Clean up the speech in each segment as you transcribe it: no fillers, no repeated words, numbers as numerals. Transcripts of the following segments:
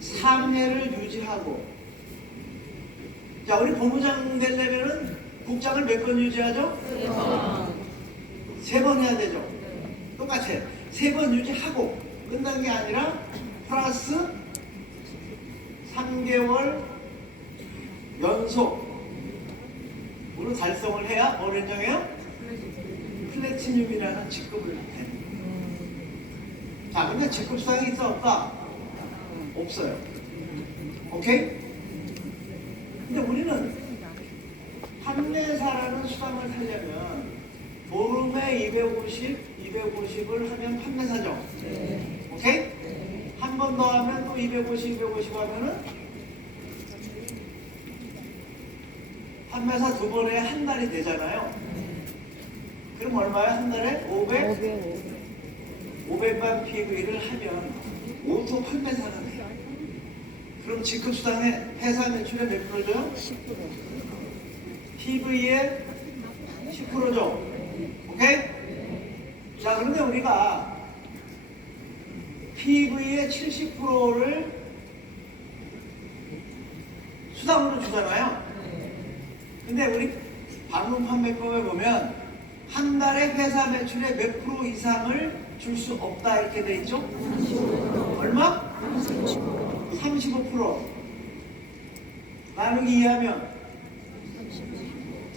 상해를 유지하고. 자, 우리 본부장 되려면은 국장을 몇 번 유지하죠? 3번. 3번 해야 되죠? 똑같아. 3번 유지하고 끝난 게 아니라 플러스 3개월 연속으로 달성을 해야 뭘 인정해요? 플래티늄이라는 직급을 해요. 자, 근데 직급상이 있어 없다? 없어요. 오케이? 근데 우리는 판매사라는 수당을 타려면 보름에 250을 하면 판매사죠. 오케이? 한 번 더 하면 또 250 하면은 판매사 2번에 한 달이 되잖아요. 그럼 얼마야? 한 달에? 500만 PV를 하면 오토 판매사가 돼요. 그럼 직급수당의 회사 매출의 몇 프로죠? 10%. PV의 10%죠. 오케이? 자, 그런데 우리가 PV의 70%를 수당으로 주잖아요. 근데 우리 방문 판매법에 보면 한 달에 회사 매출의 몇 프로 이상을 줄 수 없다 이렇게 돼 있죠? 얼마? 35%. 나누기 2하면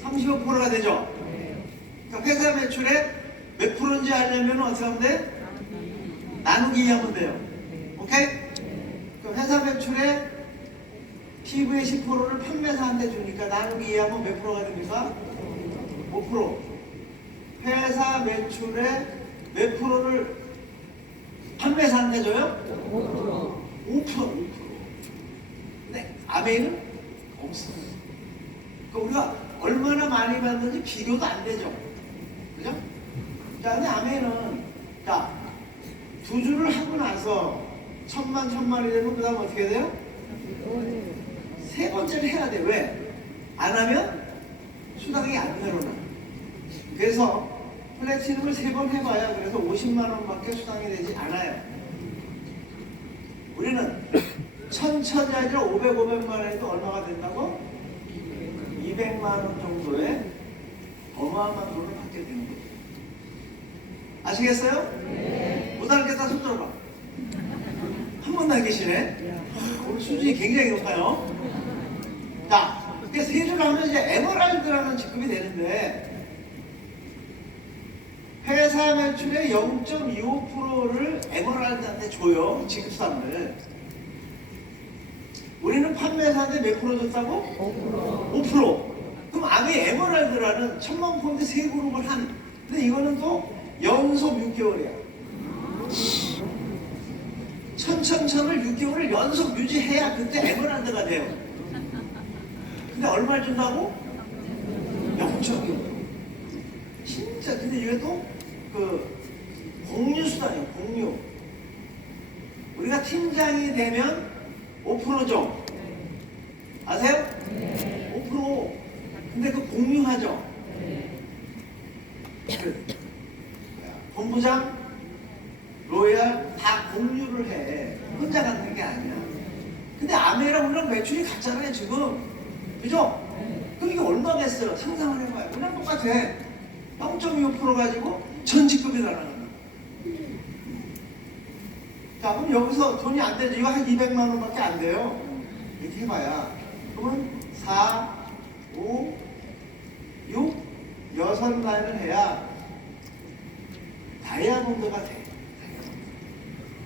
35%가 되죠? 그러니까 회사 매출의 몇 프로인지 알려면 어떻게 하면 돼? 나누기 2하면 돼요. 오케이? 그럼 회사 매출의 PV의 10%를 판매사한테 주니까 나누기 2하면 몇 프로가 됩니까? 5%. 회사 매출의 몇 프로를 판매사한테 줘요? 5%. 근데 아메이는 없어요. 그러니까 우리가 얼마나 많이 받는지 비교도 안 되죠. 그죠? 자, 근데 아메이는, 자, 2주를 하고 나서 1000만이 되면 그 다음 어떻게 돼요? 3번째를 해야 돼. 왜? 안 하면 수당이 안 늘어나. 그래서 플래티넘을 3번 해봐야 그래서 50만원밖에 수당이 되지 않아요. 우리는 1000이 아니라 500만 해도 얼마가 된다고? 200만원 정도의 어마어마한 돈을 받게 되는 거예요. 아시겠어요? 네. 못 알겠다 손 들어봐. 한 번도 안 계시네. 오늘 수준이 굉장히 높아요. 자, 그러니까 세주를 하면 이제 에메랄드라는 직급이 되는데 회사 매출의 0.25%를 에메랄드한테 줘요. 직급상을. 우리는 판매사한테 몇 프로 줬다고? 5%. 그럼 아미 에메랄드라는 1000만 펀드 3그룹을 한. 근데 이거는 또 연속 6개월이야. 1000을 6개월을 연속 유지해야 그때 에메랄드가 돼요. 근데 얼마를 준다고? 0.25. 진짜 근데 이게 또 공유수단이에요. 공유. 우리가 팀장이 되면 5%죠. 아세요? 5%. 근데 그 공유하죠. 본부장, 로얄 다 공유를 해. 혼자 갖는 게 아니야. 근데 아메랑 우리랑 매출이 같잖아요 지금. 그죠? 그럼 이게 얼마겠어요? 상상을 해봐요. 그냥 똑같아. 0.25% 가지고 전 직급이 날아간다. 자, 그럼 여기서 돈이 안 되죠. 이거 한 200만 원밖에 안 돼요. 이렇게 해봐야. 그러면 4, 5, 6, 6라인을 해야 다이아몬드가 돼.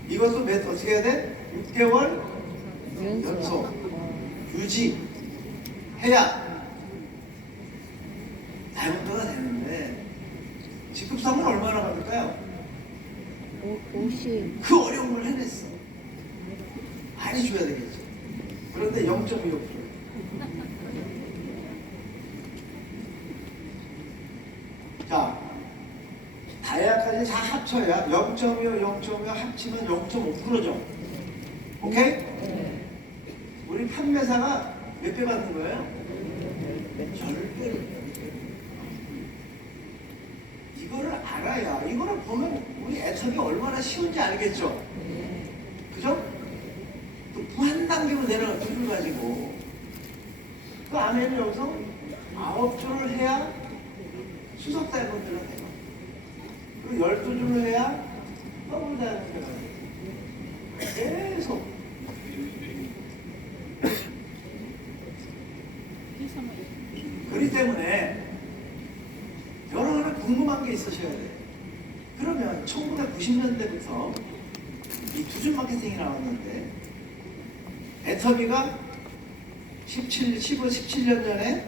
이것도 어떻게 해야 돼? 6개월 연속 유지해야 다이아몬드가 되는데 직급상은 얼마나 받을까요? 50. 그 어려움을 해냈어. 많이 줘야 되겠죠. 그런데 0.25%. 자, 다이아까지 다 합쳐야 0.25 합치면 0.5%죠. 오케이? 우리 판매사가 몇 배 받는 거예요? 10배를. 이거를 알아야, 이거를 보면 우리 애착이 얼마나 쉬운지 알겠죠? 그죠? 또 무한 하나님은 내가 2줄 가지고 그 아멘을 여기서 9줄을 해야 수석사역원들은 돼요. 그리고 12줄을 해야 서울대학원들은 돼요. 계속 그렇기 때문에 여러분은 궁금한 게 있으셔야 돼요. 그러면 1990년대부터 이 두줄 마케팅이 나왔는데 애터미가 17년 전에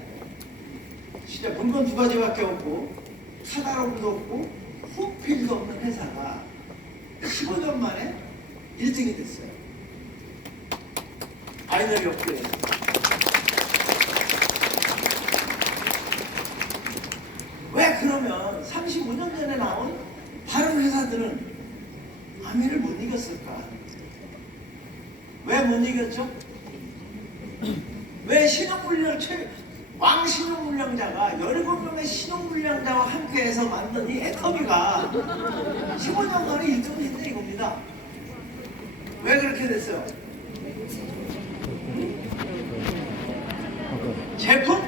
진짜 물건 2가지밖에 없고 카다로그도 없고 호필도 없는 회사가 15년 만에 1등이 됐어요. 바이너리 업그레이드. 왜 그러면 35년 전에 나온 다른 회사들은 아미를 못 이겼을까? 왜 못 이겼죠? 왜 왕신용물량자가 17명의 신용물량자와 함께해서 만든 이 애터미가 15년간에 1등을 했다 이겁니다. 왜 그렇게 됐어요? 제품?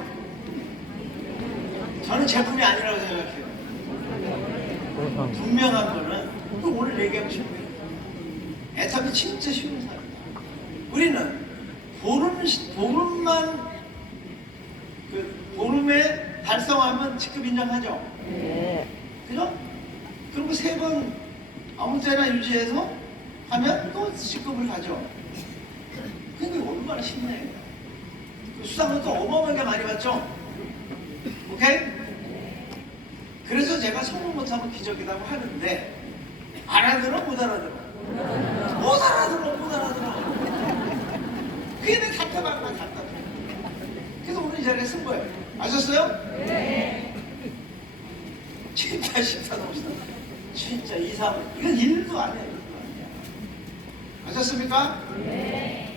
저는 제품이 아니라고 생각해요. 분명한 거는 또 오늘 얘기하고 싶어요. 애터미 진짜 쉬운 사람이에요. 우리는 보름에 달성하면 직급 인정하죠? 네. 그죠? 그리고 3번 아무 때나 유지해서 하면 또 직급을 가죠. 근데 얼마나 쉽나요? 그 수당은 또 어마어마하게 많이 받죠? 오케이? 그래서 제가 성공 못하면 기적이라고 하는데 알아들어? 못 알아들어? 못 알아들어. 그게 내 답답한 거야. 그래서 오늘 이 자리에 쓴 거예요. 아셨어요? 네. 진짜 쉽다 너무 쉽다. 진짜 이건 일도 아니야. 아셨습니까? 네.